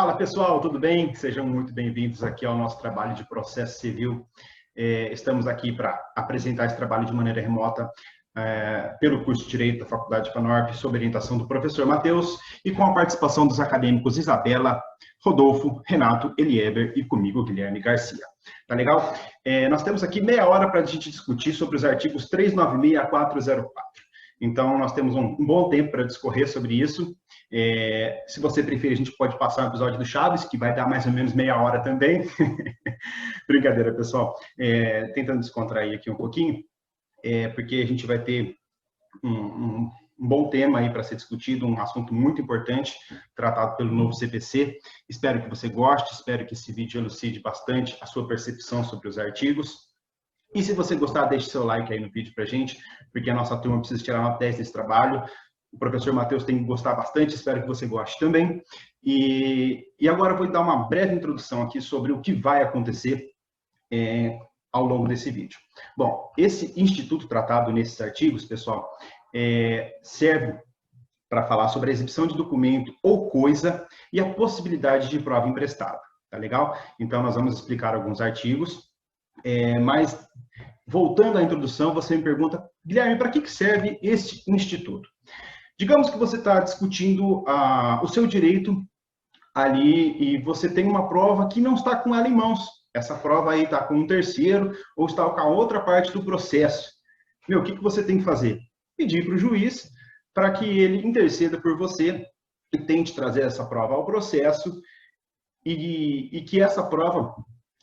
Fala pessoal, tudo bem? Sejam muito bem-vindos aqui ao nosso trabalho de processo civil. Estamos aqui para apresentar esse trabalho de maneira remota pelo curso de Direito da Faculdade Fanorp, sob orientação do professor Matheus e com a participação dos acadêmicos Isabela, Rodolfo, Renato, Elieber e comigo, Guilherme Garcia. Tá legal? Nós temos aqui meia hora para a gente discutir sobre os artigos 396 a 404. Então, nós temos um bom tempo para discorrer sobre isso. Se você preferir, a gente pode passar o episódio do Chaves, que vai dar mais ou menos meia hora também. Brincadeira, pessoal. Tentando descontrair aqui um pouquinho, porque a gente vai ter um bom tema aí para ser discutido, um assunto muito importante, tratado pelo novo CPC. Espero que você goste, espero que esse vídeo elucide bastante a sua percepção sobre os artigos. E se você gostar, deixe seu like aí no vídeo pra gente, porque a nossa turma precisa tirar nota 10 desse trabalho. O professor Matheus tem que gostar bastante, espero que você goste também. E agora eu vou dar uma breve introdução aqui sobre o que vai acontecer ao longo desse vídeo. Bom, esse instituto tratado nesses artigos, pessoal, serve para falar sobre a exibição de documento ou coisa e a possibilidade de prova emprestada, tá legal? Então, nós vamos explicar alguns artigos. Mas, voltando à introdução, você me pergunta, Guilherme, para que serve este instituto? Digamos que você está discutindo o seu direito ali e você tem uma prova que não está com ela em mãos. Essa prova aí está com um terceiro ou está com a outra parte do processo. O que você tem que fazer? Pedir para o juiz para que ele interceda por você e tente trazer essa prova ao processo e que essa prova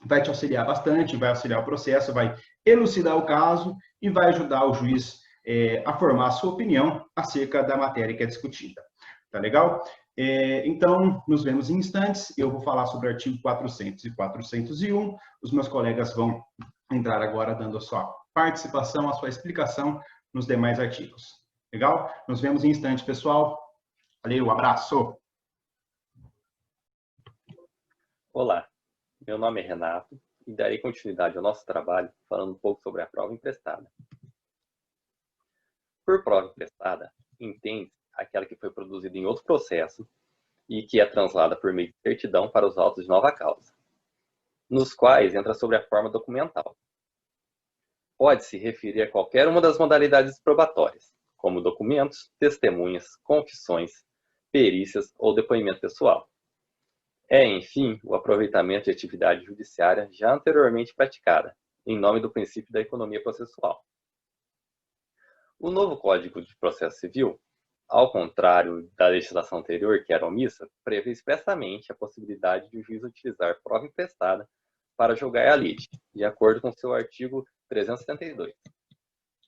vai te auxiliar bastante, vai auxiliar o processo, vai elucidar o caso e vai ajudar o juiz a formar a sua opinião acerca da matéria que é discutida. Tá legal? Então, nos vemos em instantes. Eu vou falar sobre o artigo 400 e 401. Os meus colegas vão entrar agora dando a sua participação, a sua explicação nos demais artigos. Legal? Nos vemos em instantes, pessoal. Valeu, abraço! Olá. Meu nome é Renato e darei continuidade ao nosso trabalho falando um pouco sobre a prova emprestada. Por prova emprestada, entende aquela que foi produzida em outro processo e que é translada por meio de certidão para os autos de nova causa, nos quais entra sobre a forma documental. Pode-se referir a qualquer uma das modalidades probatórias, como documentos, testemunhas, confissões, perícias ou depoimento pessoal. Enfim, o aproveitamento de atividade judiciária já anteriormente praticada, em nome do princípio da economia processual. O novo Código de Processo Civil, ao contrário da legislação anterior, que era omissa, prevê expressamente a possibilidade de o juiz utilizar prova emprestada para julgar a lide, de acordo com seu artigo 372,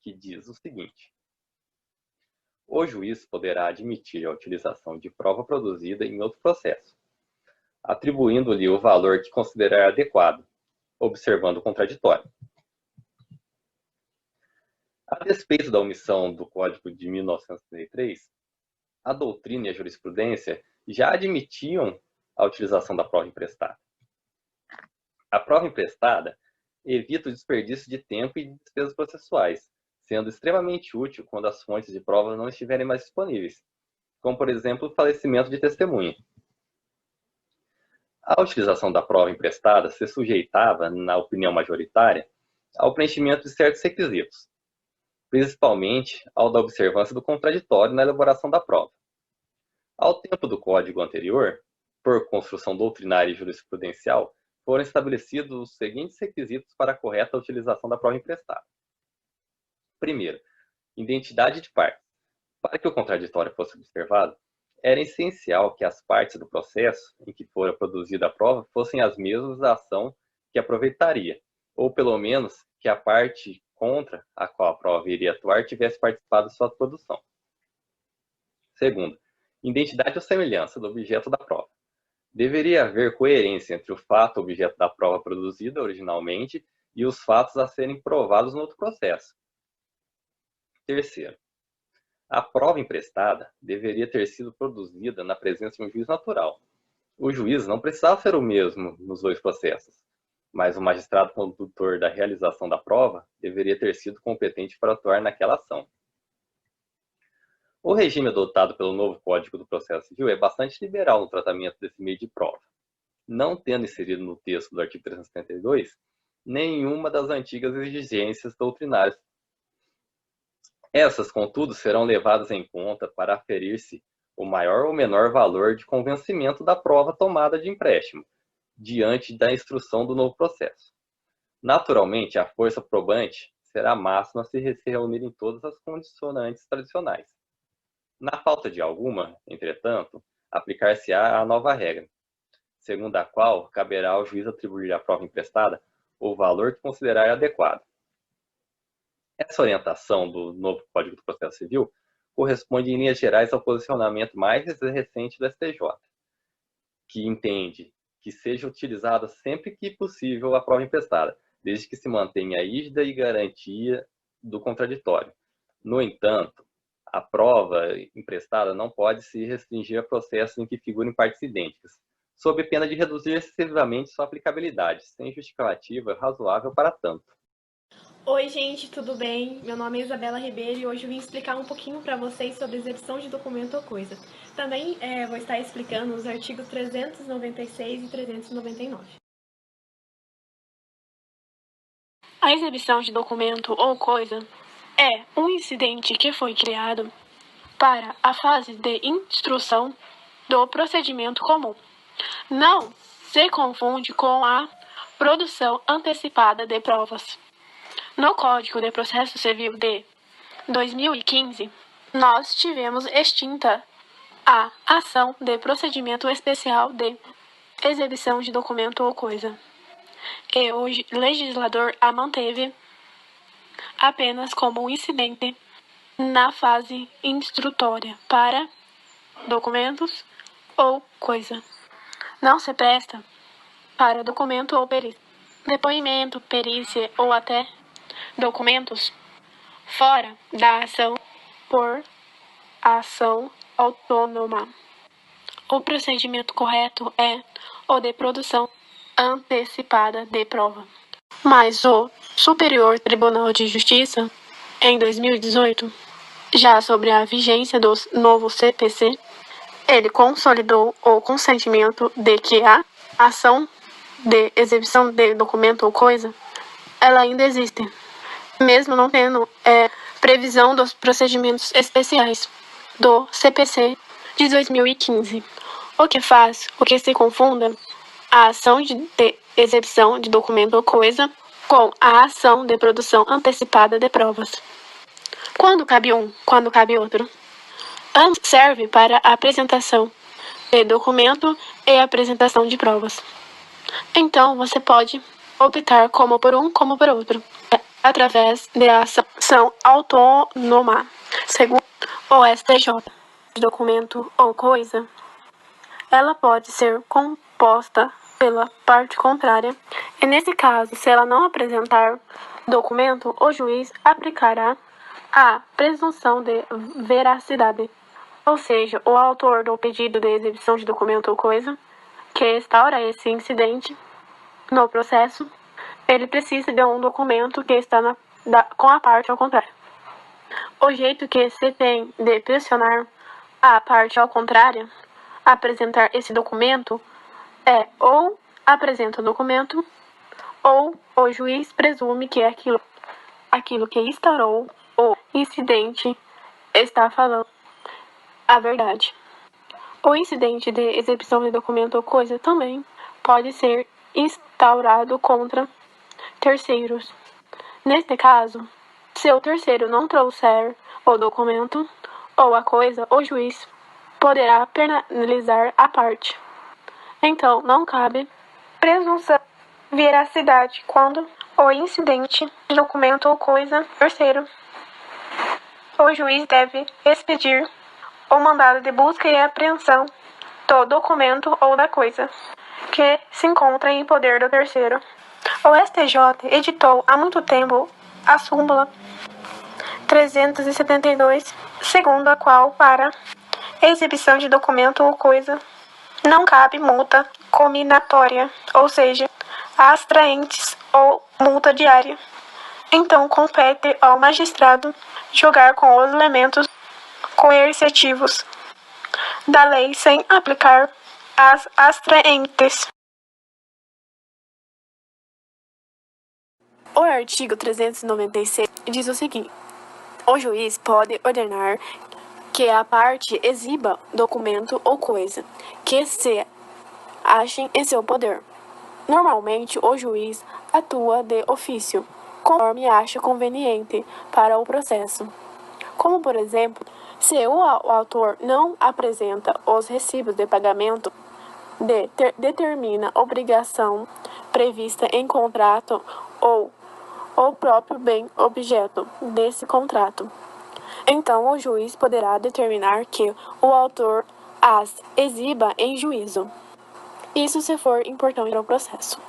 que diz o seguinte: o juiz poderá admitir a utilização de prova produzida em outro processo, atribuindo-lhe o valor que considerar adequado, observando o contraditório. A despeito da omissão do Código de 1933, a doutrina e a jurisprudência já admitiam a utilização da prova emprestada. A prova emprestada evita o desperdício de tempo e de despesas processuais, sendo extremamente útil quando as fontes de prova não estiverem mais disponíveis, como, por exemplo, o falecimento de testemunha. A utilização da prova emprestada se sujeitava, na opinião majoritária, ao preenchimento de certos requisitos, principalmente ao da observância do contraditório na elaboração da prova. Ao tempo do Código anterior, por construção doutrinária e jurisprudencial, foram estabelecidos os seguintes requisitos para a correta utilização da prova emprestada. Primeiro, identidade de parte. Para que o contraditório fosse observado, era essencial que as partes do processo em que fora produzida a prova fossem as mesmas da ação que aproveitaria, ou pelo menos que a parte contra a qual a prova iria atuar tivesse participado de sua produção. Segundo, identidade ou semelhança do objeto da prova. Deveria haver coerência entre o fato objeto da prova produzida originalmente e os fatos a serem provados no outro processo. Terceiro, a prova emprestada deveria ter sido produzida na presença de um juiz natural. O juiz não precisava ser o mesmo nos dois processos, mas o magistrado condutor da realização da prova deveria ter sido competente para atuar naquela ação. O regime adotado pelo novo Código do Processo Civil é bastante liberal no tratamento desse meio de prova, não tendo inserido no texto do artigo 372 nenhuma das antigas exigências doutrinárias. Essas, contudo, serão levadas em conta para aferir-se o maior ou menor valor de convencimento da prova tomada de empréstimo, diante da instrução do novo processo. Naturalmente, a força probante será máxima se reunirem todas as condicionantes tradicionais. Na falta de alguma, entretanto, aplicar-se-á a nova regra, segundo a qual caberá ao juiz atribuir à prova emprestada o valor que considerar adequado. Essa orientação do novo Código do Processo Civil corresponde, em linhas gerais, ao posicionamento mais recente do STJ, que entende que seja utilizada sempre que possível a prova emprestada, desde que se mantenha a rígida e garantia do contraditório. No entanto, a prova emprestada não pode se restringir a processos em que figurem partes idênticas, sob pena de reduzir excessivamente sua aplicabilidade, sem justificativa razoável para tanto. Oi, gente, tudo bem? Meu nome é Isabela Ribeiro e hoje eu vim explicar um pouquinho para vocês sobre exibição de documento ou coisa. Também vou estar explicando os artigos 396 e 399. A exibição de documento ou coisa é um incidente que foi criado para a fase de instrução do procedimento comum. Não se confunde com a produção antecipada de provas. No Código de Processo Civil de 2015, nós tivemos extinta a ação de procedimento especial de exibição de documento ou coisa, e o legislador a manteve apenas como um incidente na fase instrutória para documentos ou coisa. Não se presta para documento ou perícia, depoimento, perícia ou até documentos fora da ação por ação autônoma. O procedimento correto é o de produção antecipada de prova. Mas o Superior Tribunal de Justiça, em 2018, já sobre a vigência do novo CPC, ele consolidou o consentimento de que a ação de exibição de documento ou coisa, ela ainda existe, mesmo não tendo previsão dos procedimentos especiais do CPC de 2015. O que faz com que se confunda a ação de exibição de documento ou coisa com a ação de produção antecipada de provas. Quando cabe um, quando cabe outro. Ambos servem para a apresentação de documento e a apresentação de provas. Então, você pode optar como por um, como por outro, através da ação autônoma, segundo o STJ. Documento ou coisa, ela pode ser composta pela parte contrária, e nesse caso, se ela não apresentar documento, o juiz aplicará a presunção de veracidade, ou seja, o autor do pedido de exibição de documento ou coisa, que instaura esse incidente no processo, ele precisa de um documento que está com a parte ao contrário. O jeito que se tem de pressionar a parte ao contrário a apresentar esse documento é ou apresenta o documento ou o juiz presume que aquilo que instaurou o incidente está falando a verdade. O incidente de exibição de documento ou coisa também pode ser instaurado contra terceiros. Neste caso, se o terceiro não trouxer o documento ou a coisa, o juiz poderá penalizar a parte. Então, não cabe presunção de veracidade quando o incidente de documento ou coisa terceiro. O juiz deve expedir o mandado de busca e apreensão do documento ou da coisa que se encontra em poder do terceiro. O STJ editou há muito tempo a súmula 372, segundo a qual, para exibição de documento ou coisa, não cabe multa cominatória, ou seja, astraentes ou multa diária. Então, compete ao magistrado julgar com os elementos coercitivos da lei sem aplicar as atraentes. O artigo 396 diz o seguinte: o juiz pode ordenar que a parte exiba documento ou coisa que se achem em seu poder. Normalmente, o juiz atua de ofício, conforme acha conveniente para o processo. Como, por exemplo, se o autor não apresenta os recibos de pagamento, determina obrigação prevista em contrato ou o próprio bem objeto desse contrato. Então, o juiz poderá determinar que o autor as exiba em juízo. Isso se for importante para o processo.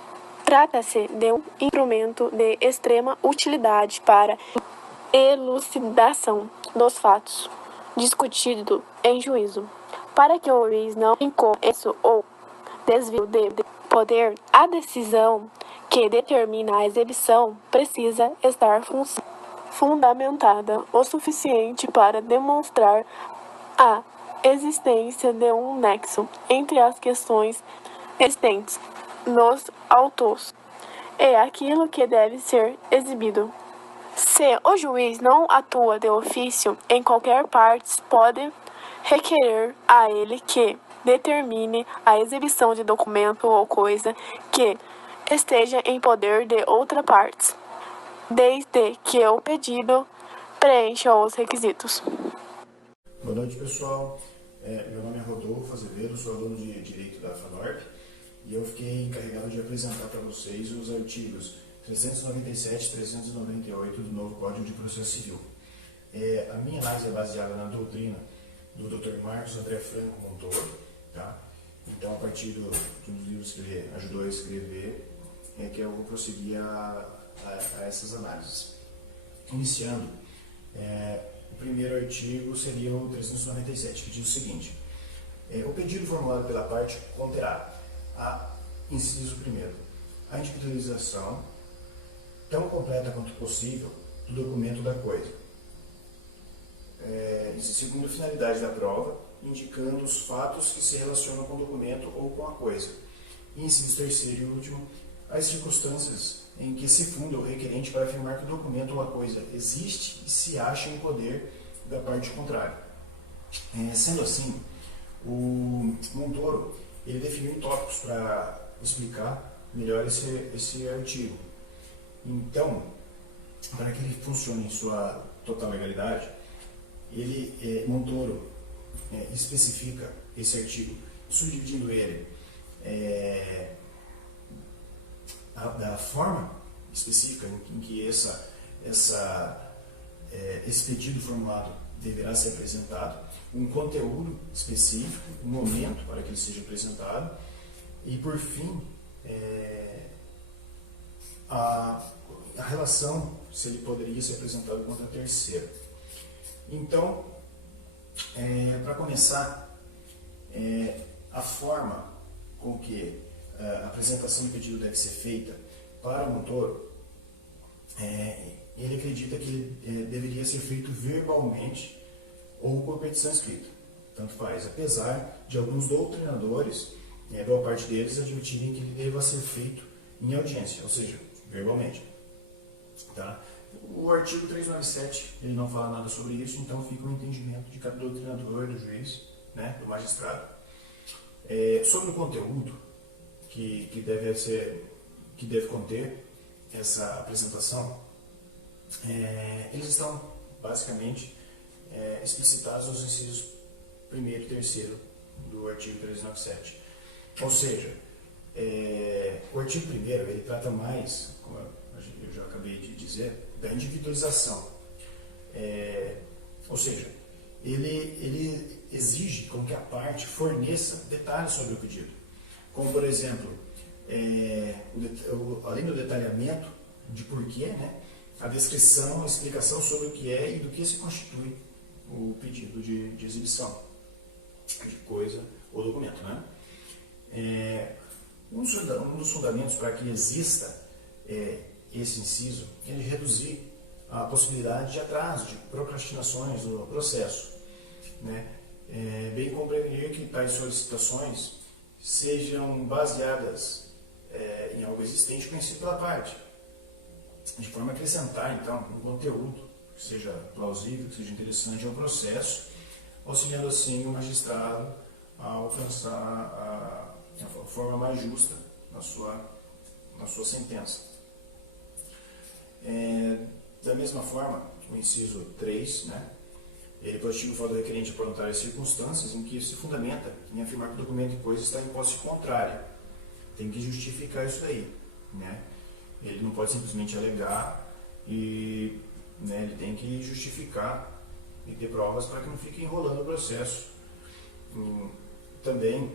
Trata-se de um instrumento de extrema utilidade para elucidação dos fatos discutidos em juízo. Para que o juiz não incorra isso ou desvio de poder, a decisão que determina a exibição precisa estar fundamentada o suficiente para demonstrar a existência de um nexo entre as questões existentes nos autos e aquilo que deve ser exibido. Se o juiz não atua de ofício em qualquer parte, pode requerer a ele que determine a exibição de documento ou coisa que esteja em poder de outra parte, desde que o pedido preencha os requisitos. Boa noite, pessoal. Meu nome é Rodolfo Azevedo, sou aluno de Direito da FANORP e eu fiquei encarregado de apresentar para vocês os artigos 397 e 398 do novo Código de Processo Civil. A minha análise é baseada na doutrina do Dr. Marcos André Franco Montoro, tá? Então, a partir dos livros que ele ajudou a escrever, é que eu vou prosseguir a essas análises. Iniciando, o primeiro artigo seria o 397, que diz o seguinte: o pedido formulado pela parte conterá inciso primeiro, a individualização tão completa quanto possível do documento da coisa. Segundo, a finalidade da prova, indicando os fatos que se relacionam com o documento ou com a coisa. E inciso terceiro e último, as circunstâncias em que se funda o requerente para afirmar que o documento ou a coisa existe e se acha em poder da parte contrária. Sendo assim, o Montoro ele definiu tópicos para explicar melhor esse artigo. Então, para que ele funcione em sua total legalidade, Montoro especifica esse artigo, subdividindo ele da forma específica em que esse pedido formulado deverá ser apresentado, um conteúdo específico, um momento para que ele seja apresentado e, por fim, a relação, se ele poderia ser apresentado contra a terceira. Então, para começar, a forma com que a apresentação do pedido deve ser feita para o Montoro, ele acredita que deveria ser feito verbalmente ou por petição escrita, tanto faz, apesar de alguns doutrinadores, boa parte deles, admitirem que ele deva ser feito em audiência, ou seja, verbalmente. Tá? O artigo 397 ele não fala nada sobre isso, então fica um entendimento de cada doutrinador, do juiz, né, do magistrado. Sobre o conteúdo que deve conter essa apresentação, eles estão basicamente explicitados nos incisos 1º e 3º do artigo 397. Ou seja, o artigo 1º ele trata mais, como eu já acabei de dizer, da individualização. Ou seja, ele exige com que a parte forneça detalhes sobre o pedido. Como, por exemplo, além do detalhamento de porquê, né, a descrição, a explicação sobre o que é e do que se constitui o pedido de exibição de coisa ou documento. Né? Um dos fundamentos para que exista esse inciso é de reduzir a possibilidade de atraso, de procrastinações no processo. né, bem compreender que tais solicitações sejam baseadas em algo existente conhecido pela parte, de forma a acrescentar, então, um conteúdo que seja plausível, que seja interessante ao processo, auxiliando assim o magistrado a alcançar a forma mais justa na sua sentença. Da mesma forma, o inciso 3, né, ele prostitui o fato do requerente apontar as circunstâncias em que se fundamenta em afirmar que o documento e coisa está em posse contrária. Tem que justificar isso daí, né? Ele não pode simplesmente alegar e, né, ele tem que justificar e ter provas para que não fique enrolando o processo. Também,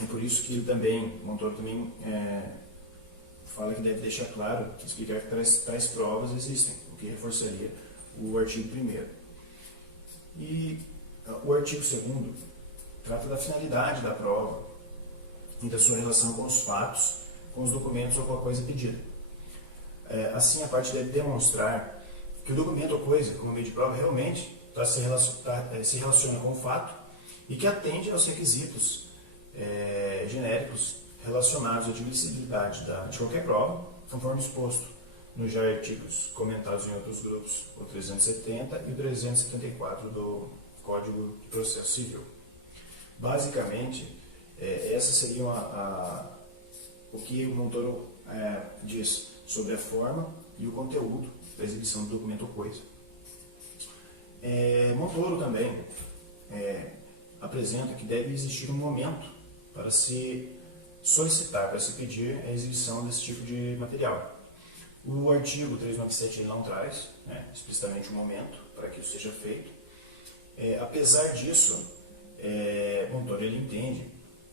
é por isso que ele também, o Montoro também fala que deve deixar claro, explicar que tais provas existem, o que reforçaria o artigo 1º. E o artigo 2º trata da finalidade da prova e da sua relação com os fatos, com os documentos ou com a coisa pedida. Assim, a parte deve demonstrar que o documento ou coisa, como meio de prova, realmente se relaciona com o fato e que atende aos requisitos genéricos relacionados à admissibilidade de qualquer prova, conforme exposto nos já artigos comentados em outros grupos, o 370 e o 374 do Código de Processo Civil. Basicamente, essas seriam o que o Montoro diz sobre a forma e o conteúdo da exibição do documento ou coisa. Montoro também apresenta que deve existir um momento para se solicitar, para se pedir a exibição desse tipo de material. O artigo 397 ele não traz, né, explicitamente um momento para que isso seja feito. Apesar disso, Montoro ele entende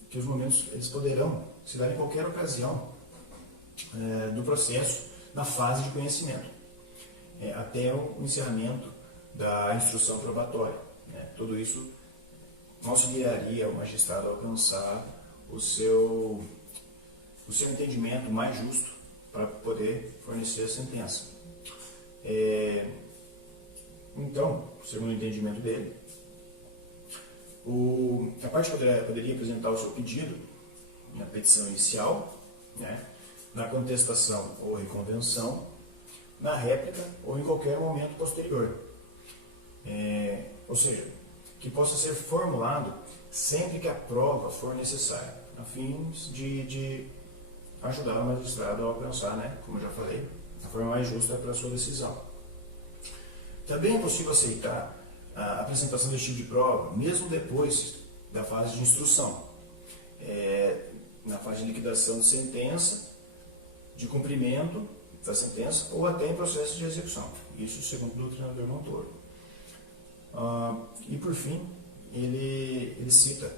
que os momentos eles poderão se dar em qualquer ocasião do processo, na fase de conhecimento, até o encerramento da instrução probatória, né. Tudo isso auxiliaria o magistrado a alcançar o seu entendimento mais justo para poder fornecer a sentença. Então, segundo o entendimento dele, a parte poderia apresentar o seu pedido na petição inicial, né, na contestação ou reconvenção, na réplica ou em qualquer momento posterior. Ou seja, que possa ser formulado sempre que a prova for necessária, a fim de ajudar o magistrado a alcançar, né, como eu já falei, a forma mais justa para a sua decisão. Também é possível aceitar a apresentação deste tipo de prova, mesmo depois da fase de instrução, na fase de liquidação de sentença, de cumprimento da sentença, ou até em processo de execução. Isso segundo o doutrinador Montoro. E por fim, ele cita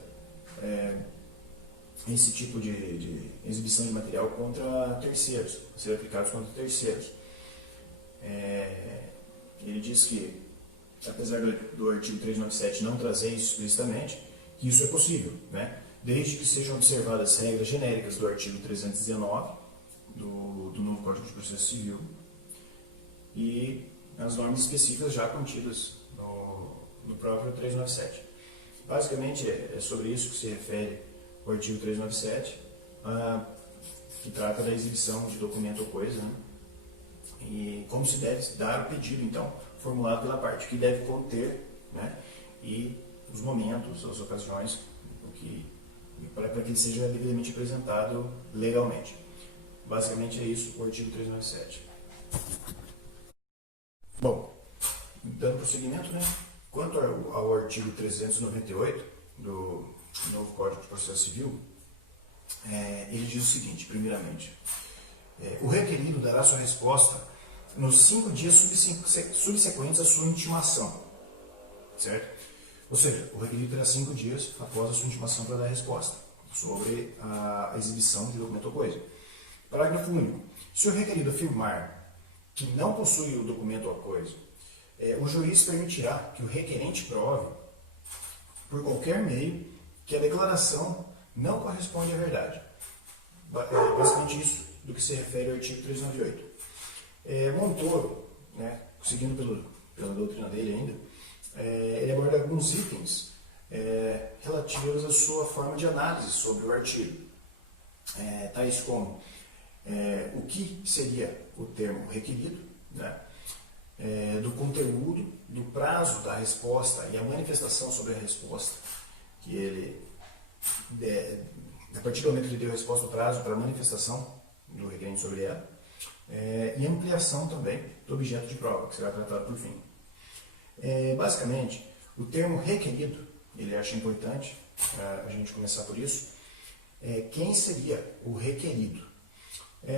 esse tipo de exibição de material contra terceiros, a ser aplicados contra terceiros. Ele diz que, apesar do artigo 397 não trazer isso explicitamente, que isso é possível, né? Desde que sejam observadas regras genéricas do artigo 319 do novo Código de Processo Civil e as normas específicas já contidas no próprio 397. Basicamente é sobre isso que se refere o artigo 397, que trata da exibição de documento ou coisa, né? E como se deve dar o pedido, então, formulado pela parte, que deve conter, né, e os momentos, as ocasiões, para que ele seja devidamente apresentado legalmente. Basicamente é isso o artigo 397. Bom, dando prosseguimento, né, quanto ao artigo 398 do novo Código de Processo Civil, ele diz o seguinte, primeiramente, o requerido dará sua resposta nos 5 dias subsequentes à sua intimação, certo? Ou seja, o requerido terá 5 dias após a sua intimação para dar a resposta sobre a exibição de documento ou coisa. Parágrafo único. Se o requerido afirmar que não possui o documento ou a coisa, o juiz permitirá que o requerente prove, por qualquer meio, que a declaração não corresponde à verdade. Basicamente isso do que se refere ao artigo 398. Montoro, né, seguindo pela doutrina dele ainda, ele aborda alguns itens relativos à sua forma de análise sobre o artigo, tais como o que seria o termo requerido, né? Do conteúdo, do prazo da resposta e a manifestação sobre a resposta, que ele, a partir do momento que ele deu a resposta, o prazo para a manifestação do requerente sobre ela, e a ampliação também do objeto de prova, que será tratado por fim. Basicamente, o termo requerido, ele acha importante a gente começar por isso. Quem seria o requerido?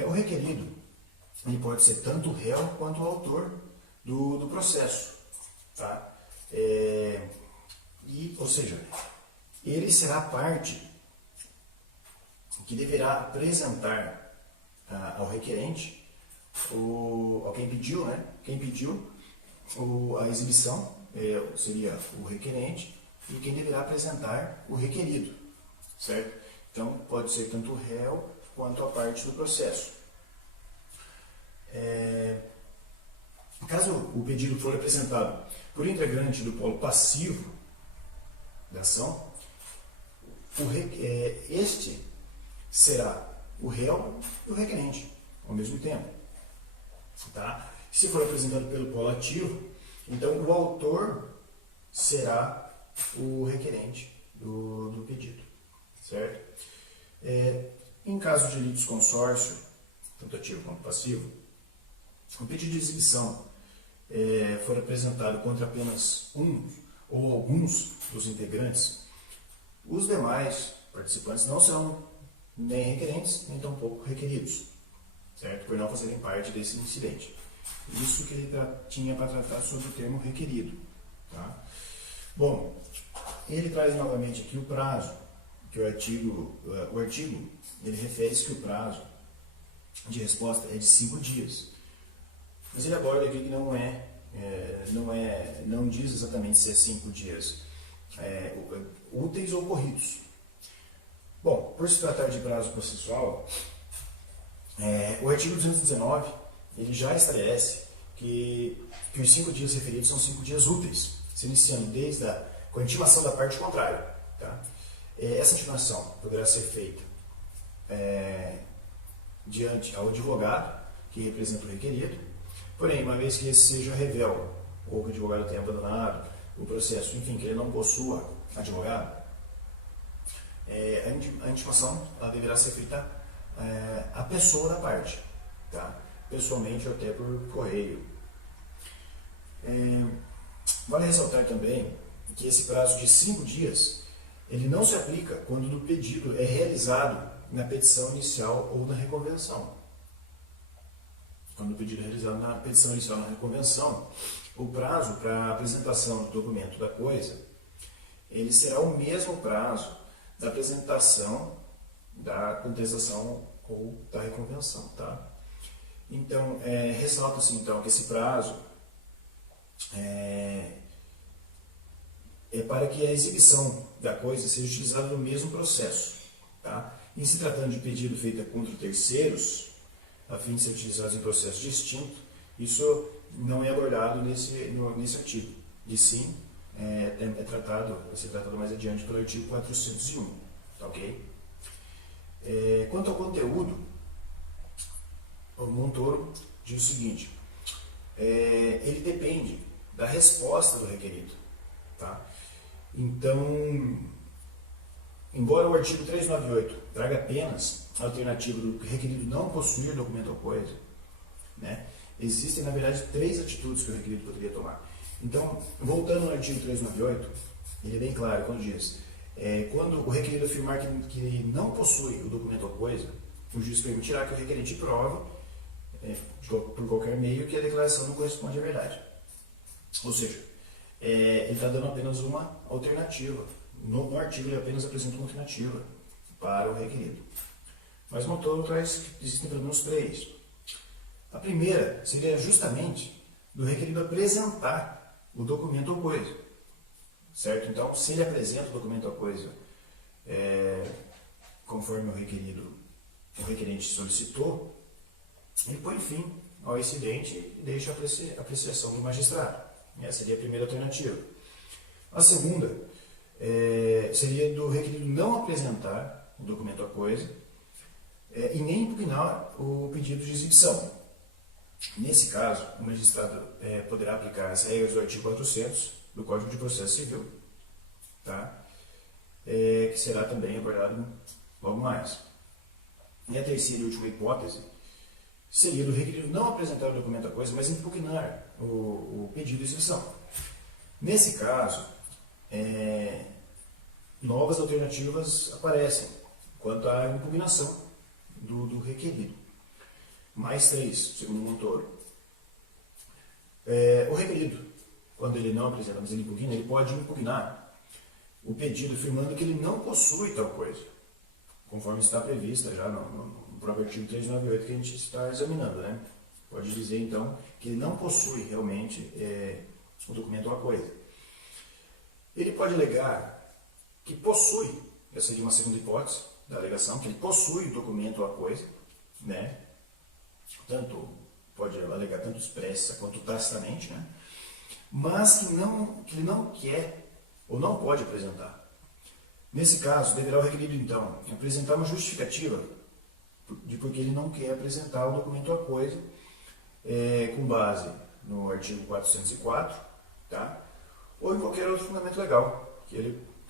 O requerido, ele pode ser tanto o réu quanto o autor do processo, tá? Ou seja, ele será a parte que deverá apresentar ao requerente, a quem pediu, né? Quem pediu a exibição seria o requerente, e quem deverá apresentar o requerido, certo? Então, pode ser tanto o réu quanto a parte do processo. Caso o pedido for apresentado por integrante do polo passivo da ação, este será o réu e o requerente ao mesmo tempo. Tá? Se for apresentado pelo polo ativo, então o autor será o requerente do pedido, certo? Em caso de litisconsórcio, tanto ativo quanto passivo, o pedido de exibição for apresentado contra apenas um ou alguns dos integrantes, os demais participantes não serão nem requerentes, nem tampouco requeridos, certo? Por não fazerem parte desse incidente. Isso que ele tinha para tratar sobre o termo requerido. Tá? Bom, ele traz novamente aqui o prazo, que o artigo ele refere-se que o prazo de resposta é de 5 dias. Mas ele aborda aqui que não diz exatamente se é 5 dias úteis ou corridos. Bom, por se tratar de prazo processual, o artigo 219 ele já estabelece que os 5 dias referidos são 5 dias úteis, se iniciando desde com a intimação da parte contrária. Tá? Essa intimação poderá ser feita diante ao advogado que representa o requerido, porém, uma vez que esse seja revel, ou que o advogado tenha abandonado o processo, enfim, que ele não possua advogado, a intimação ela deverá ser feita à pessoa da parte, tá? Pessoalmente ou até por correio. Vale ressaltar também que esse prazo de 5 dias ele não se aplica quando o pedido é realizado na petição inicial ou na reconvenção. Quando o pedido é realizado na petição inicial ou na reconvenção, o prazo para a apresentação do documento da coisa ele será o mesmo prazo da apresentação da contestação ou da reconvenção. Tá? Então, ressalta-se então que esse prazo é para que a exibição da coisa seja utilizada no mesmo processo. Tá? Em se tratando de pedido feito contra terceiros, a fim de ser utilizados em processo distinto, isso não é abordado nesse artigo. E sim, vai ser tratado mais adiante pelo artigo 401. Tá, ok? Quanto ao conteúdo, o Montoro diz o seguinte: ele depende da resposta do requerido. Tá? Então, embora o artigo 398 traga apenas a alternativa do requerido não possuir documento ou coisa, né, existem, na verdade, 3 atitudes que o requerido poderia tomar. Então, voltando ao artigo 398, ele é bem claro quando diz: quando o requerido afirmar que não possui o documento ou coisa, o juiz permitirá que o requerente prove, por qualquer meio, que a declaração não corresponde à verdade. Ou seja, ele está dando apenas uma alternativa. No artigo ele apenas apresenta uma alternativa para o requerido. Mas o Montoro traz que existem pelo menos 3. A primeira seria justamente do requerido apresentar o documento ou coisa. Certo? Então, se ele apresenta o documento ou coisa conforme o requerente solicitou, ele põe fim ao incidente e deixa a apreciação do magistrado. Essa seria a primeira alternativa. A segunda seria do requerido não apresentar o documento à coisa e nem impugnar o pedido de exibição. Nesse caso, o magistrado poderá aplicar as regras do artigo 400 do Código de Processo Civil, tá? Que será também abordado logo mais. E a terceira e última hipótese seria do requerido não apresentar o documento à coisa, mas impugnar o pedido de exibição. Nesse caso, novas alternativas aparecem quanto à impugnação do requerido. Mais 3, segundo o Montoro. O requerido, quando ele não apresenta, mas ele impugna, ele pode impugnar o pedido afirmando que ele não possui tal coisa, conforme está prevista já no próprio artigo 398 que a gente está examinando, né? Pode dizer, então, que ele não possui realmente o documento ou a coisa. Ele pode alegar que possui, essa seria uma segunda hipótese da alegação, que ele possui o documento ou a coisa, né? Pode alegar tanto expressa quanto tacitamente, né? Mas que ele não quer ou não pode apresentar. Nesse caso, deverá o requerido, então, apresentar uma justificativa de porque ele não quer apresentar o documento ou a coisa, com base no artigo 404, tá? Ou em qualquer outro fundamento legal que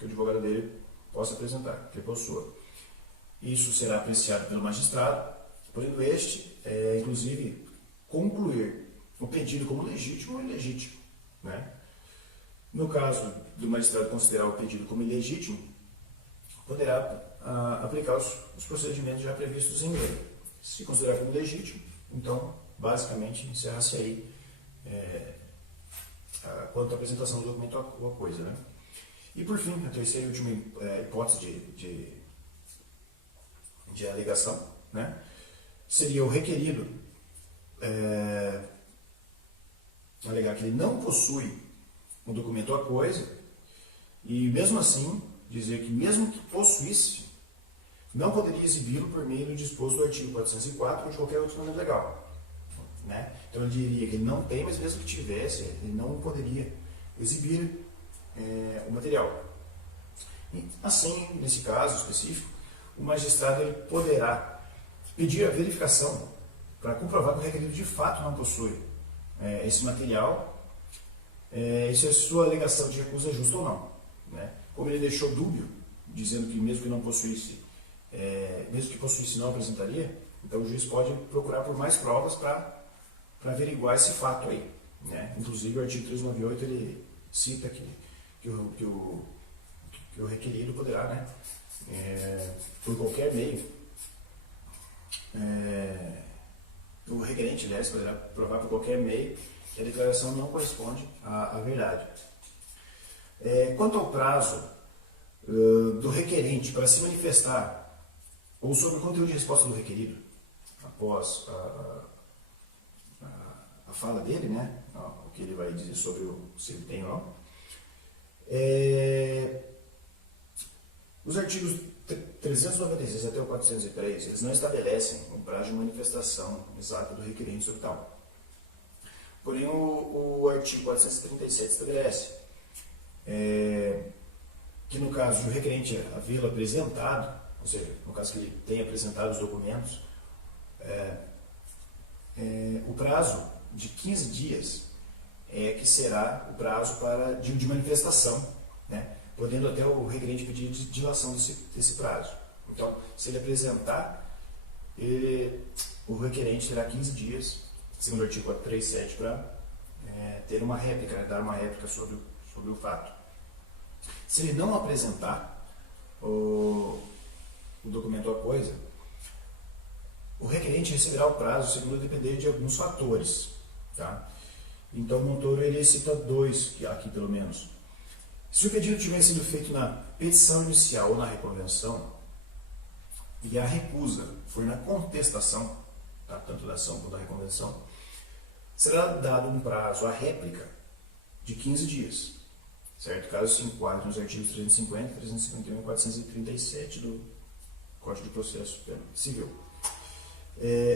o advogado dele possa apresentar, que ele possua. Isso será apreciado pelo magistrado, podendo este, inclusive, concluir o pedido como legítimo ou ilegítimo, né? No caso do magistrado considerar o pedido como ilegítimo, poderá aplicar os procedimentos já previstos em lei. Se considerar como legítimo, então, basicamente, encerra-se aí quanto à apresentação do documento ou a coisa, né? E, por fim, a terceira e última hipótese de alegação, né, seria o requerido alegar que ele não possui o documento ou a coisa e, mesmo assim, dizer que mesmo que possuísse, não poderia exibi-lo por meio do disposto do artigo 404 ou de qualquer outro fundamento legal, né? Então ele diria que ele não tem, mas mesmo que tivesse, ele não poderia exibir o material. E, assim, nesse caso específico, o magistrado ele poderá pedir a verificação para comprovar que o requerido de fato não possui esse material, e se a sua alegação de recusa é justa ou não, né? Como ele deixou dúbio, dizendo que mesmo que não possuísse, mesmo que possuísse não apresentaria, então o juiz pode procurar por mais provas para averiguar esse fato aí, né? Inclusive o artigo 398 ele cita que o requerido poderá, né, por qualquer meio, o requerente, aliás, poderá provar por qualquer meio que a declaração não corresponde à verdade. Quanto ao prazo do requerente para se manifestar ou sobre o conteúdo de resposta do requerido, após a fala dele, né, o que ele vai dizer sobre se ele tem ou não, os artigos 396 até o 403, eles não estabelecem um prazo de manifestação exata do requerente sobre tal. Porém, o artigo 437 estabelece que no caso de o requerente havê-lo apresentado, ou seja, no caso que ele tenha apresentado os documentos, o prazo de 15 dias que será o prazo de manifestação, né? Podendo até o requerente pedir dilação desse prazo. Então, se ele apresentar, o requerente terá 15 dias, segundo o artigo 437, para ter uma réplica, dar uma réplica sobre o fato. Se ele não apresentar o documento ou a coisa, o requerente receberá o prazo segundo depender de alguns fatores, tá? Então, o Montoro ele cita dois, aqui pelo menos. Se o pedido tiver sido feito na petição inicial ou na reconvenção, e a recusa for na contestação, tá, tanto da ação quanto da reconvenção, será dado um prazo à réplica de 15 dias, certo? Caso se enquadre nos artigos 350, 351 e 437 do Código de Processo Civil,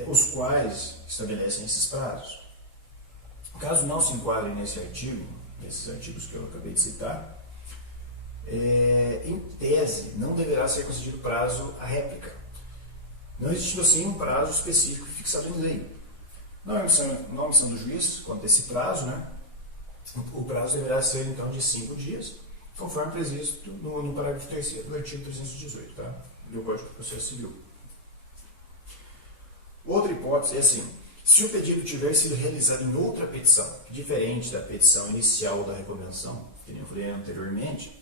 os quais estabelecem esses prazos. Caso não se enquadrem nesses artigos que eu acabei de citar, em tese, não deverá ser concedido prazo à réplica, não existindo assim um prazo específico fixado em lei. Na omissão do juiz, quanto a esse prazo, né, o prazo deverá ser então de 5 dias, conforme previsto no parágrafo 3º do artigo 318, tá, do Código de Processo Civil. Outra hipótese é assim: se o pedido tiver sido realizado em outra petição, diferente da petição inicial da recompensação, que eu falei anteriormente,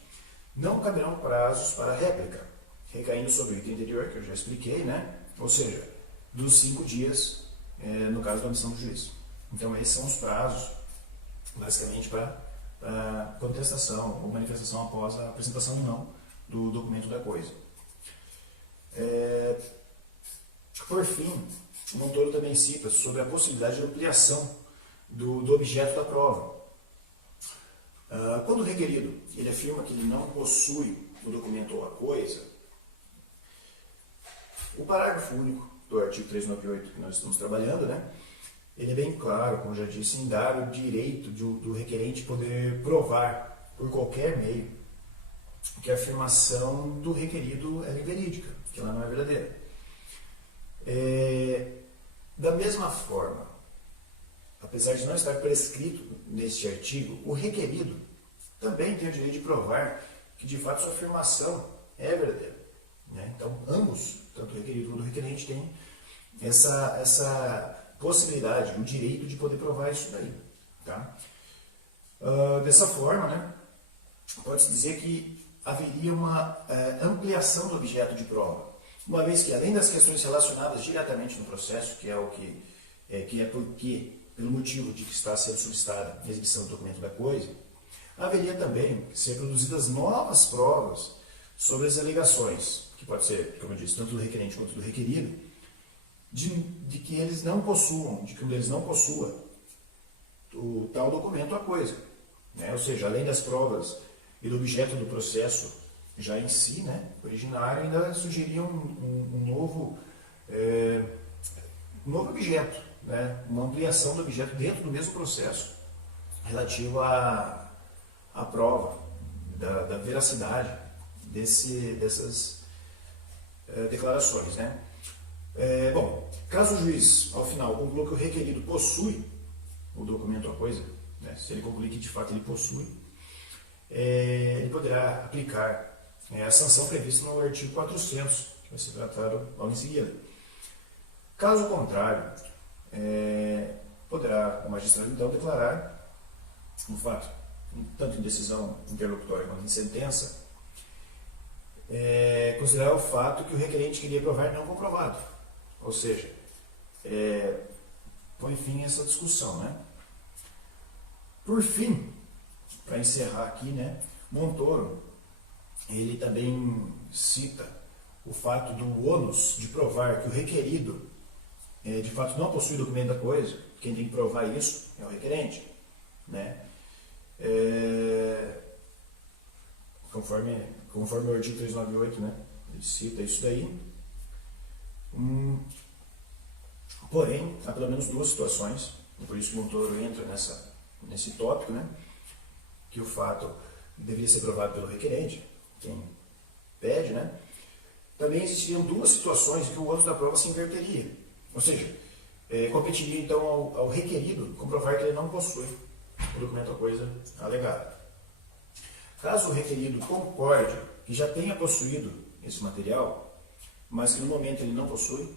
não caberão prazos para réplica, recaindo sobre o item anterior, que eu já expliquei, né? Ou seja, dos 5 dias, no caso da omissão do juiz. Então, esses são os prazos, basicamente, para contestação ou manifestação após a apresentação ou não do documento da coisa. Por fim, o Montoro também cita sobre a possibilidade de ampliação do objeto da prova. Quando o requerido ele afirma que ele não possui o documento ou a coisa, o parágrafo único do artigo 398 que nós estamos trabalhando, né, ele é bem claro, como já disse, em dar o direito do requerente poder provar por qualquer meio que a afirmação do requerido é inverídica, que ela não é verdadeira. Da mesma forma, apesar de não estar prescrito neste artigo, o requerido também tem o direito de provar que de fato sua afirmação é verdadeira, né? Então, ambos, tanto o requerido quanto o requerente, têm essa possibilidade, o direito de poder provar isso daí. Tá? Dessa forma, né, pode-se dizer que haveria uma ampliação do objeto de prova, uma vez que, além das questões relacionadas diretamente no processo, que é o pelo motivo de que está sendo solicitada a exibição do documento da coisa, haveria também que ser produzidas novas provas sobre as alegações, que pode ser, como eu disse, tanto do requerente quanto do requerido, de que eles não possuam, de que eles não possuam o tal documento a coisa, né? Ou seja, além das provas e do objeto do processo já em si, né, originário, ainda sugeriam um novo objeto, né, uma ampliação do objeto dentro do mesmo processo, relativo à prova da veracidade dessas declarações, né. Bom, caso o juiz, ao final, conclua que o requerido possui o documento a coisa, né, se ele concluir que de fato ele possui, ele poderá aplicar a sanção prevista no artigo 400, que vai ser tratado logo em seguida. Caso contrário, poderá o magistrado então declarar o fato, tanto em decisão interlocutória quanto em sentença, considerar o fato que o requerente queria provar não comprovado. Ou seja, põe fim a essa discussão, né? Por fim, para encerrar aqui, né, Montoro, ele também cita o fato do ônus de provar que o requerido de fato não possui documento da coisa. Quem tem que provar isso é o requerente, né? Conforme o artigo 398, né, ele cita isso daí. Porém, há pelo menos duas situações, e por isso o Montoro entra nesse tópico, né, que o fato deveria ser provado pelo requerente, quem pede, né. Também existiriam duas situações em que o ônus da prova se inverteria, ou seja, competiria então ao requerido comprovar que ele não possui o documento a coisa alegada. Caso o requerido concorde que já tenha possuído esse material, mas que no momento ele não possui,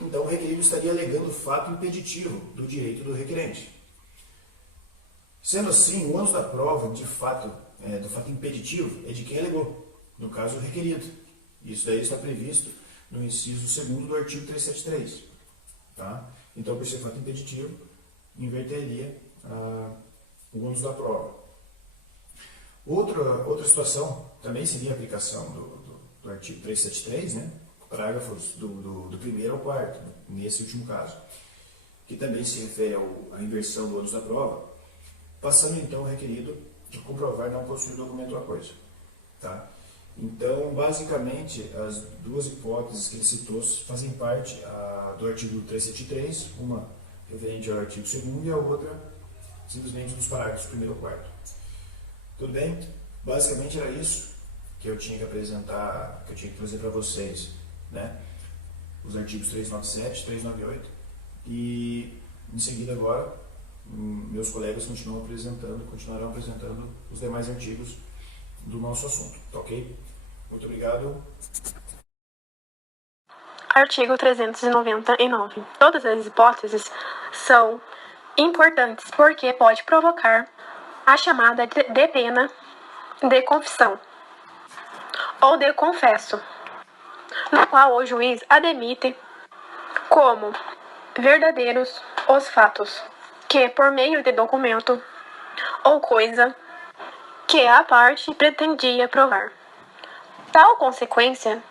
então o requerido estaria alegando o fato impeditivo do direito do requerente. Sendo assim, o ônus da prova do fato impeditivo é de quem alegou, no caso o requerido. Isso daí está previsto no inciso 2º do artigo 373. Tá? Então, por ser fato impeditivo, inverteria o ônus da prova. Outra situação também seria a aplicação do artigo 373, né? Parágrafos do 1º ao 4º, nesse último caso, que também se refere à inversão do ônus da prova, passando então o requerido de comprovar não possuir o documento a coisa. Tá? Então, basicamente, as duas hipóteses que ele citou fazem parte do artigo 373, uma referente ao artigo 2º e a outra simplesmente dos parágrafos 1º ao 4º. Tudo bem? Basicamente era isso que eu tinha que apresentar, que eu tinha que trazer para vocês, né? Os artigos 397, 398 e em seguida agora meus colegas continuarão apresentando os demais artigos do nosso assunto, tá ok? Muito obrigado. Artigo 399. Todas as hipóteses são importantes porque pode provocar a chamada de pena de confissão ou de confesso, no qual o juiz admite como verdadeiros os fatos que, por meio de documento ou coisa que a parte pretendia provar. Tal consequência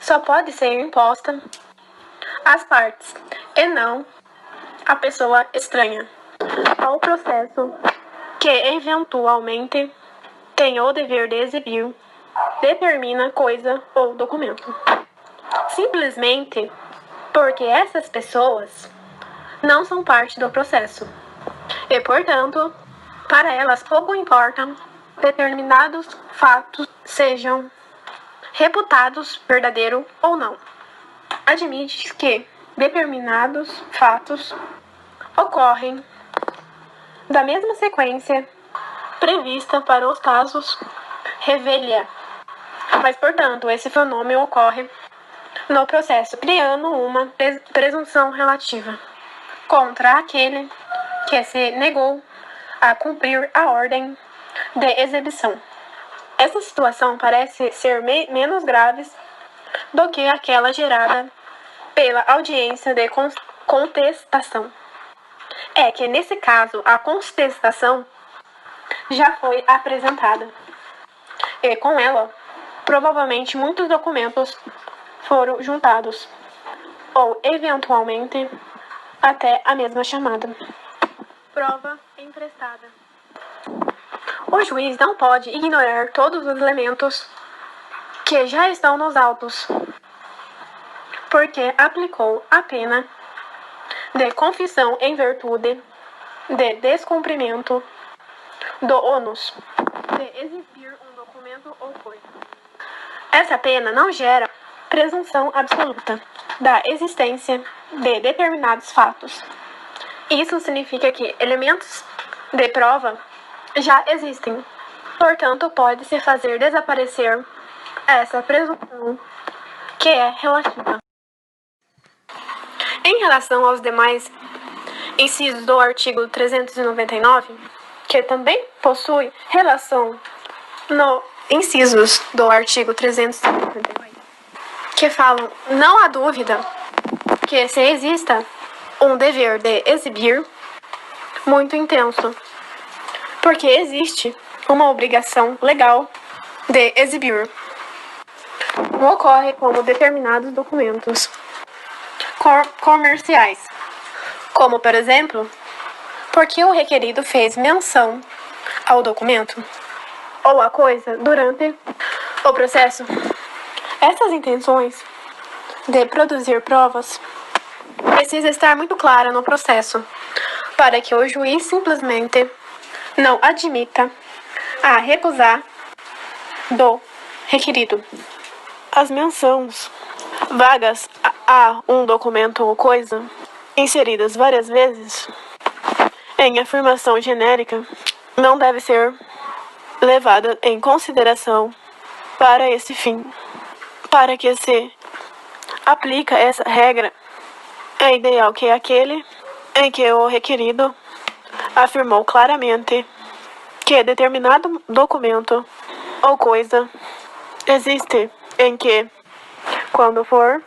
só pode ser imposta às partes e não à pessoa estranha ao processo que eventualmente tem o dever de exibir determina coisa ou documento. Simplesmente porque essas pessoas não são parte do processo e, portanto, para elas pouco importam determinados fatos sejam reputados verdadeiro ou não. Admite que determinados fatos ocorrem da mesma sequência prevista para os casos revelia, mas, portanto, esse fenômeno ocorre no processo, criando uma presunção relativa contra aquele que se negou a cumprir a ordem de exibição. Essa situação parece ser menos grave do que aquela gerada pela audiência de contestação. É que, nesse caso, a contestação já foi apresentada e, com ela, provavelmente muitos documentos foram juntados ou, eventualmente, até a mesma chamada. Prova emprestada. O juiz não pode ignorar todos os elementos que já estão nos autos, porque aplicou a pena de confissão em virtude de descumprimento do ônus de exibir um documento ou coisa. Essa pena não gera presunção absoluta da existência de determinados fatos. Isso significa que elementos de prova já existem, portanto, pode-se fazer desaparecer essa presunção que é relativa. Em relação aos demais incisos do artigo 399, que também possui relação no incisos do artigo 358, que falam, não há dúvida que se exista um dever de exibir muito intenso, porque existe uma obrigação legal de exibir. Ocorre como determinados documentos comerciais, como, por exemplo, porque o requerido fez menção ao documento ou a coisa durante o processo. Essas intenções de produzir provas precisa estar muito clara no processo, para que o juiz simplesmente não admita a recusar do requerido. As menções vagas a um documento ou coisa, inseridas várias vezes em afirmação genérica, não deve ser levada em consideração para esse fim. Para que se aplica essa regra, é ideal que aquele em que o requerido afirmou claramente que determinado documento ou coisa existe em que, quando for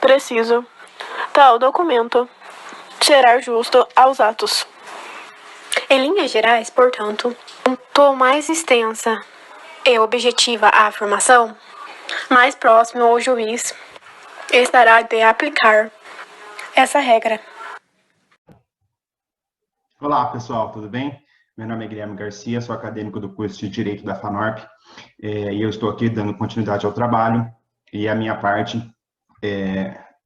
preciso, tal documento será justo aos atos. Em linhas gerais, portanto, quanto mais extensa e objetiva a afirmação, mais próximo o juiz estará de aplicar essa regra. Olá, pessoal, tudo bem? Meu nome é Guilherme Garcia, sou acadêmico do curso de Direito da FANORP e eu estou aqui dando continuidade ao trabalho e a minha parte,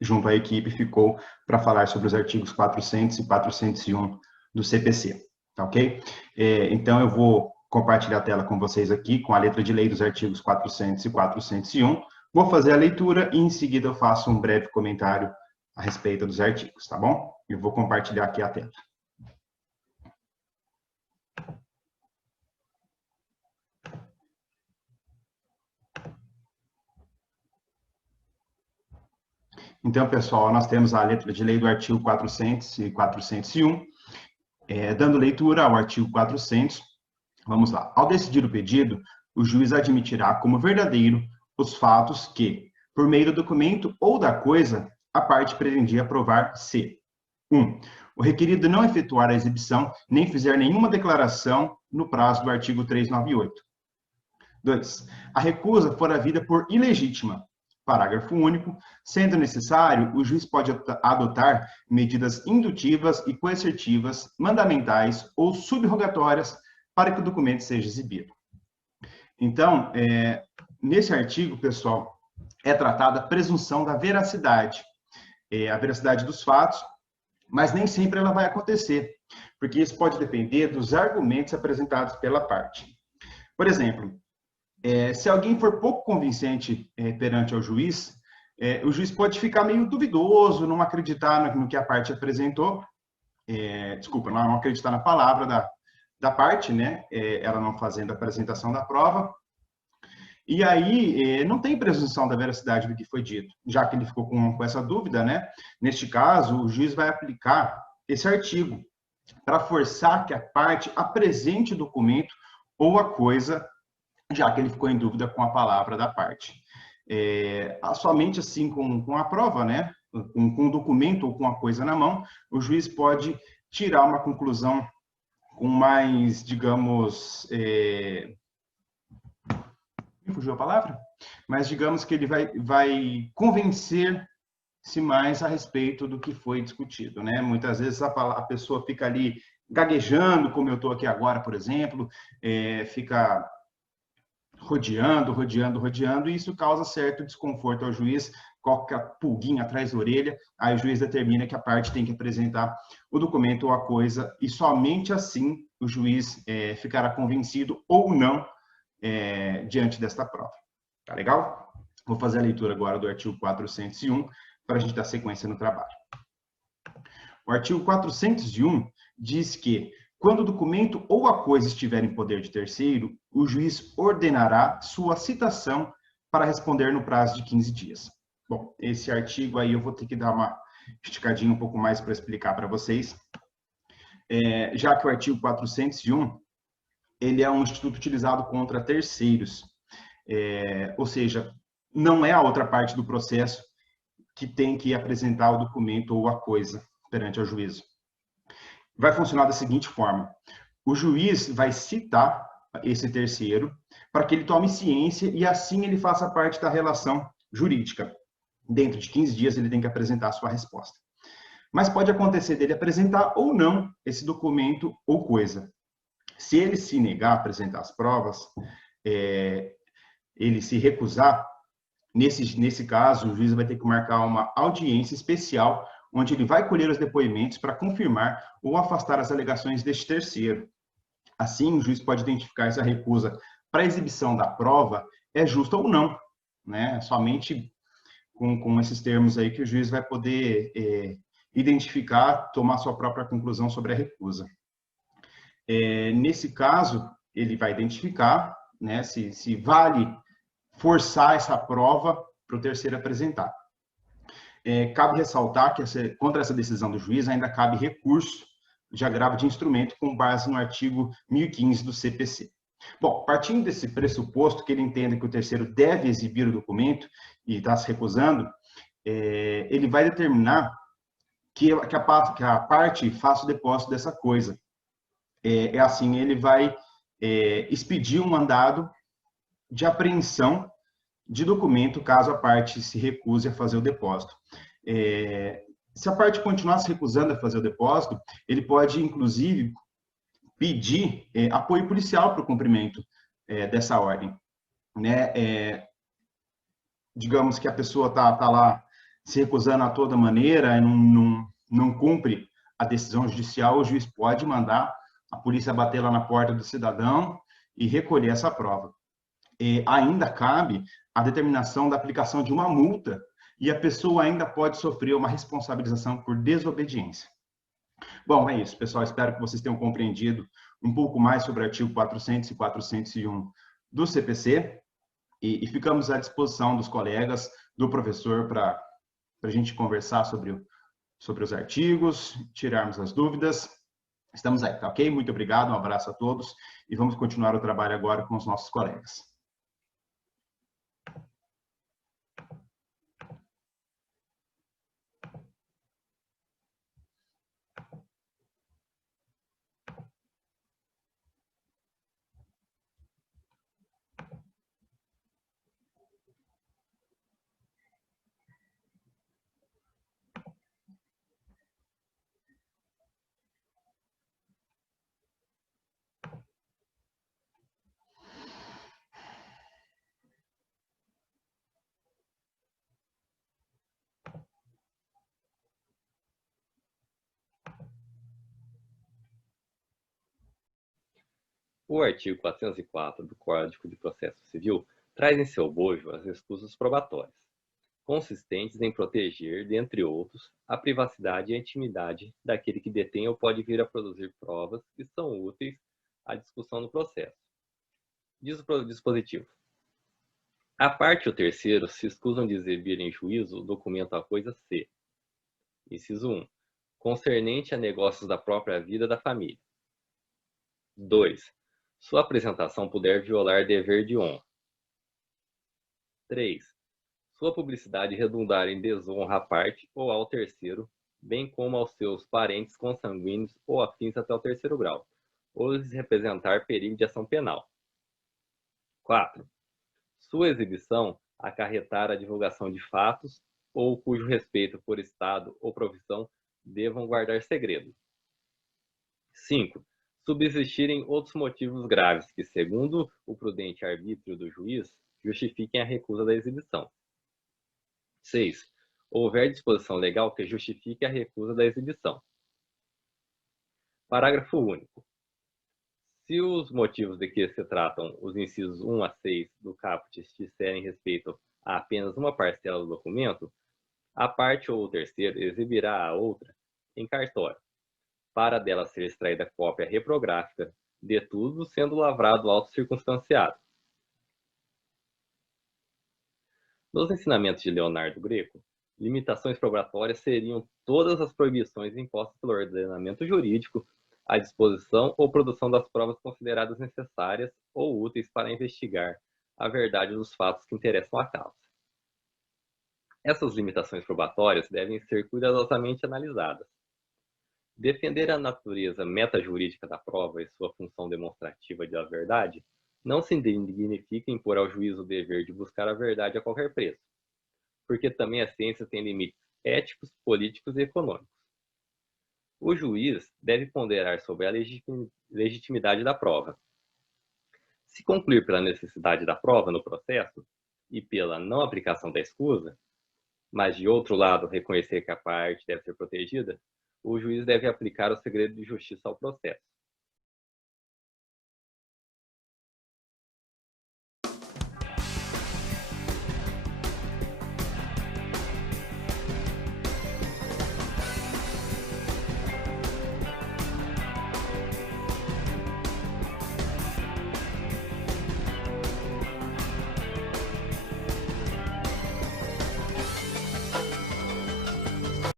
junto à equipe, ficou para falar sobre os artigos 400 e 401 do CPC, tá ok? Então, eu vou compartilhar a tela com vocês aqui, com a letra de lei dos artigos 400 e 401. Vou fazer a leitura e, em seguida, eu faço um breve comentário a respeito dos artigos, tá bom? Eu vou compartilhar aqui a tela. Então, pessoal, nós temos a letra de lei do artigo 400 e 401. Dando leitura ao artigo 400, vamos lá. Ao decidir o pedido, o juiz admitirá como verdadeiro os fatos que, por meio do documento ou da coisa, a parte pretendia provar se 1. O requerido não efetuar a exibição, nem fizer nenhuma declaração no prazo do artigo 398. 2. A recusa for havida por ilegítima. Parágrafo único. Sendo necessário, o juiz pode adotar medidas indutivas e coercitivas, mandamentais ou subrogatórias para que o documento seja exibido. Então, nesse artigo, pessoal, é tratada a presunção da veracidade, a veracidade dos fatos, mas nem sempre ela vai acontecer, porque isso pode depender dos argumentos apresentados pela parte. Por exemplo, se alguém for pouco convincente perante ao juiz, o juiz pode ficar meio duvidoso, não acreditar no que a parte apresentou, não acreditar na palavra da parte, né? Ela não fazendo a apresentação da prova, e aí não tem presunção da veracidade do que foi dito, já que ele ficou com essa dúvida, né? Neste caso, o juiz vai aplicar esse artigo para forçar que a parte apresente o documento ou a coisa, já que ele ficou em dúvida com a palavra da parte. Somente assim com a prova, né? Com o documento ou com a coisa na mão, o juiz pode tirar uma conclusão com mais, digamos, me fugiu a palavra? Mas digamos que ele vai convencer-se mais a respeito do que foi discutido, né? Muitas vezes a pessoa fica ali gaguejando, como eu estou aqui agora, por exemplo, fica rodeando, e isso causa certo desconforto ao juiz, coloca a pulguinha atrás da orelha, aí o juiz determina que a parte tem que apresentar o documento ou a coisa, e somente assim o juiz ficará convencido ou não diante desta prova. Tá legal? Vou fazer a leitura agora do artigo 401 para a gente dar sequência no trabalho. O artigo 401 diz que, quando o documento ou a coisa estiver em poder de terceiro, o juiz ordenará sua citação para responder no prazo de 15 dias. Bom, esse artigo aí eu vou ter que dar uma esticadinha um pouco mais para explicar para vocês. Já que o artigo 401, ele é um instituto utilizado contra terceiros. Ou seja, não é a outra parte do processo que tem que apresentar o documento ou a coisa perante ao juízo. Vai funcionar da seguinte forma: o juiz vai citar esse terceiro para que ele tome ciência e assim ele faça parte da relação jurídica. Dentro de 15 dias ele tem que apresentar a sua resposta. Mas pode acontecer dele apresentar ou não esse documento ou coisa. Se ele se negar a apresentar as provas, ele se recusar, nesse caso, o juiz vai ter que marcar uma audiência especial, onde ele vai colher os depoimentos para confirmar ou afastar as alegações deste terceiro. Assim, o juiz pode identificar se a recusa para a exibição da prova é justa ou não, né? Somente com esses termos aí que o juiz vai poder identificar, tomar sua própria conclusão sobre a recusa. Nesse caso, ele vai identificar, né, se vale forçar essa prova para o terceiro apresentar. Cabe ressaltar que contra essa decisão do juiz ainda cabe recurso de agravo de instrumento com base no artigo 1015 do CPC. Bom, partindo desse pressuposto que ele entenda que o terceiro deve exibir o documento e está se recusando, ele vai determinar que a parte faça o depósito dessa coisa. Assim, ele vai expedir um mandado de apreensão de documento caso a parte se recuse a fazer o depósito. Se a parte continuar se recusando a fazer o depósito, ele pode, inclusive, pedir apoio policial para o cumprimento dessa ordem. Né? Digamos que a pessoa está lá se recusando a toda maneira e não cumpre a decisão judicial, o juiz pode mandar a polícia bater lá na porta do cidadão e recolher essa prova. Ainda cabe a determinação da aplicação de uma multa e a pessoa ainda pode sofrer uma responsabilização por desobediência. Bom, é isso, pessoal. Espero que vocês tenham compreendido um pouco mais sobre o artigo 400 e 401 do CPC e ficamos à disposição dos colegas, do professor, para a gente conversar sobre os artigos, tirarmos as dúvidas. Estamos aí, tá ok? Muito obrigado, um abraço a todos e vamos continuar o trabalho agora com os nossos colegas. O artigo 404 do Código de Processo Civil traz em seu bojo as escusas probatórias, consistentes em proteger, dentre outros, a privacidade e a intimidade daquele que detém ou pode vir a produzir provas que são úteis à discussão do processo. Diz o dispositivo. A parte e o terceiro se escusam de exibir em juízo o documento a coisa C. Inciso 1. Concernente a negócios da própria vida da família. 2. Sua apresentação puder violar dever de honra. 3. Sua publicidade redundar em desonra à parte ou ao terceiro, bem como aos seus parentes consanguíneos ou afins até o terceiro grau, ou lhes representar perigo de ação penal. 4. Sua exibição acarretar a divulgação de fatos ou cujo respeito por Estado ou profissão devam guardar segredo. 5. Subsistirem outros motivos graves que, segundo o prudente arbítrio do juiz, justifiquem a recusa da exibição. 6. Houver disposição legal que justifique a recusa da exibição. Parágrafo único. Se os motivos de que se tratam os incisos 1 a 6 do caput disserem respeito a apenas uma parcela do documento, a parte ou o terceiro exibirá a outra em cartório, para dela ser extraída cópia reprográfica de tudo, sendo lavrado auto circunstanciado. Nos ensinamentos de Leonardo Greco, limitações probatórias seriam todas as proibições impostas pelo ordenamento jurídico à disposição ou produção das provas consideradas necessárias ou úteis para investigar a verdade dos fatos que interessam à causa. Essas limitações probatórias devem ser cuidadosamente analisadas. Defender a natureza metajurídica da prova e sua função demonstrativa da verdade não significa impor ao juiz o dever de buscar a verdade a qualquer preço, porque também a ciência tem limites éticos, políticos e econômicos. O juiz deve ponderar sobre a legitimidade da prova. Se concluir pela necessidade da prova no processo e pela não aplicação da escusa, mas de outro lado reconhecer que a parte deve ser protegida, o juiz deve aplicar o segredo de justiça ao processo.